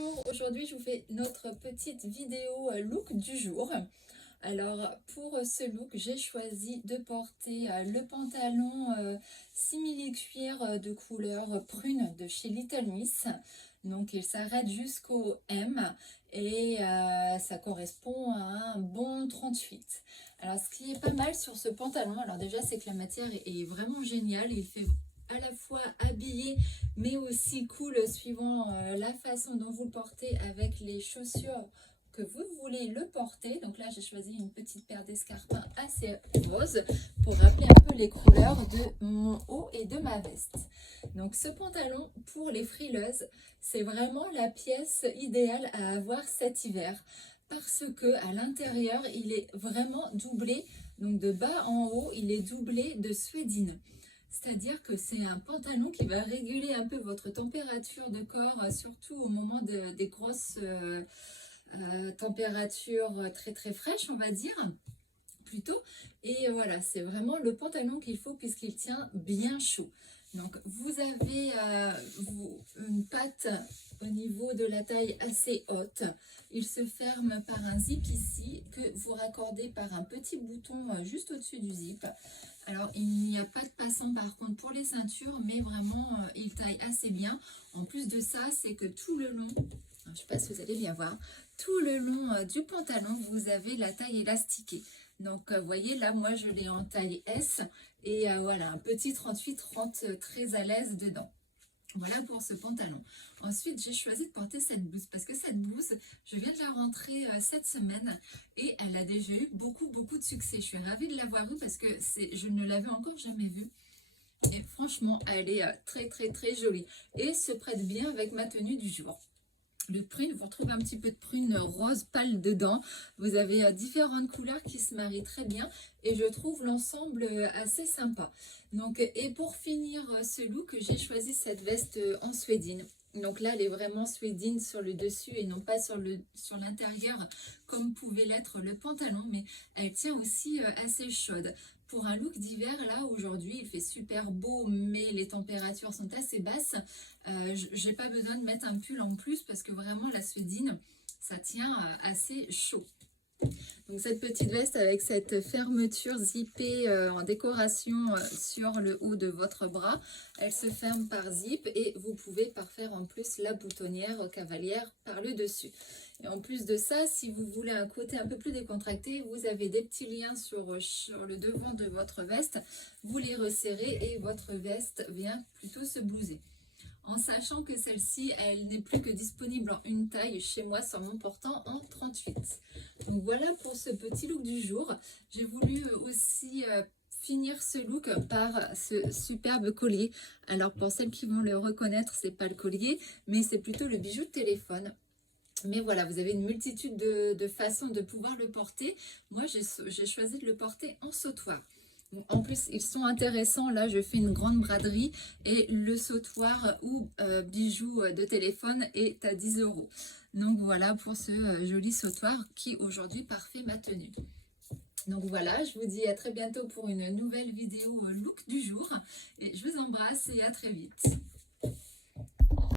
Bonjour, aujourd'hui je vous fais notre petite vidéo look du jour. Alors pour ce look, j'ai choisi de porter le pantalon simili-cuir de couleur prune de chez Little Miss. Donc il s'arrête jusqu'au M et ça correspond à un bon 38. Alors ce qui est pas mal sur ce pantalon, alors déjà c'est que la matière est vraiment géniale. Il fait à la fois habillé mais aussi cool suivant la façon dont vous le portez avec les chaussures que vous voulez le porter. Donc là j'ai choisi une petite paire d'escarpins assez rose pour rappeler un peu les couleurs de mon haut et de ma veste. Donc ce pantalon pour les frileuses, c'est vraiment la pièce idéale à avoir cet hiver parce que à l'intérieur il est vraiment doublé, donc de bas en haut il est doublé de suédine. C'est-à-dire que c'est un pantalon qui va réguler un peu votre température de corps, surtout au moment des grosses températures très très fraîches, on va dire, plutôt. Et voilà, c'est vraiment le pantalon qu'il faut puisqu'il tient bien chaud. Donc vous avez une patte au niveau de la taille assez haute. Il se ferme par un zip ici que vous raccordez par un petit bouton juste au-dessus du zip. Alors il n'y a pas de passant par contre pour les ceintures, mais vraiment il taille assez bien. En plus de ça, c'est que tout le long, je ne sais pas si vous allez bien voir, tout le long du pantalon, vous avez la taille élastiquée. Donc, vous voyez, là, moi, je l'ai en taille S. Et voilà, un petit 38 rentre très à l'aise dedans. Voilà pour ce pantalon. Ensuite, j'ai choisi de porter cette blouse parce que cette blouse, je viens de la rentrer cette semaine et elle a déjà eu beaucoup de succès. Je suis ravie de l'avoir eue parce que je ne l'avais encore jamais vue. Et franchement, elle est très jolie et se prête bien avec ma tenue du jour. Le prune, vous retrouvez un petit peu de prune rose pâle dedans. Vous avez différentes couleurs qui se marient très bien et je trouve l'ensemble assez sympa. Donc, et pour finir ce look, j'ai choisi cette veste en suédine. Donc là, elle est vraiment suédine sur le dessus et non pas sur l'intérieur comme pouvait l'être le pantalon, mais elle tient aussi assez chaude. Pour un look d'hiver, là, aujourd'hui, il fait super beau, mais les températures sont assez basses. J'ai pas besoin de mettre un pull en plus parce que vraiment, la suédine, ça tient assez chaud. Donc cette petite veste avec cette fermeture zippée en décoration sur le haut de votre bras, elle se ferme par zip et vous pouvez faire en plus la boutonnière cavalière par le dessus. Et en plus de ça, si vous voulez un côté un peu plus décontracté, vous avez des petits liens sur le devant de votre veste, vous les resserrez et votre veste vient plutôt se blouser. En sachant que celle-ci, elle n'est plus que disponible en une taille chez moi sur mon portant en 38. Donc voilà pour ce petit look du jour. J'ai voulu aussi finir ce look par ce superbe collier. Alors pour celles qui vont le reconnaître, c'est pas le collier, mais c'est plutôt le bijou de téléphone. Mais voilà, vous avez une multitude de façons de pouvoir le porter. Moi, j'ai choisi de le porter en sautoir. En plus, ils sont intéressants. Là, je fais une grande braderie et le sautoir ou bijou de téléphone est à 10 €. Donc voilà pour ce joli sautoir qui aujourd'hui parfait ma tenue. Donc voilà, je vous dis à très bientôt pour une nouvelle vidéo look du jour. Et je vous embrasse et à très vite.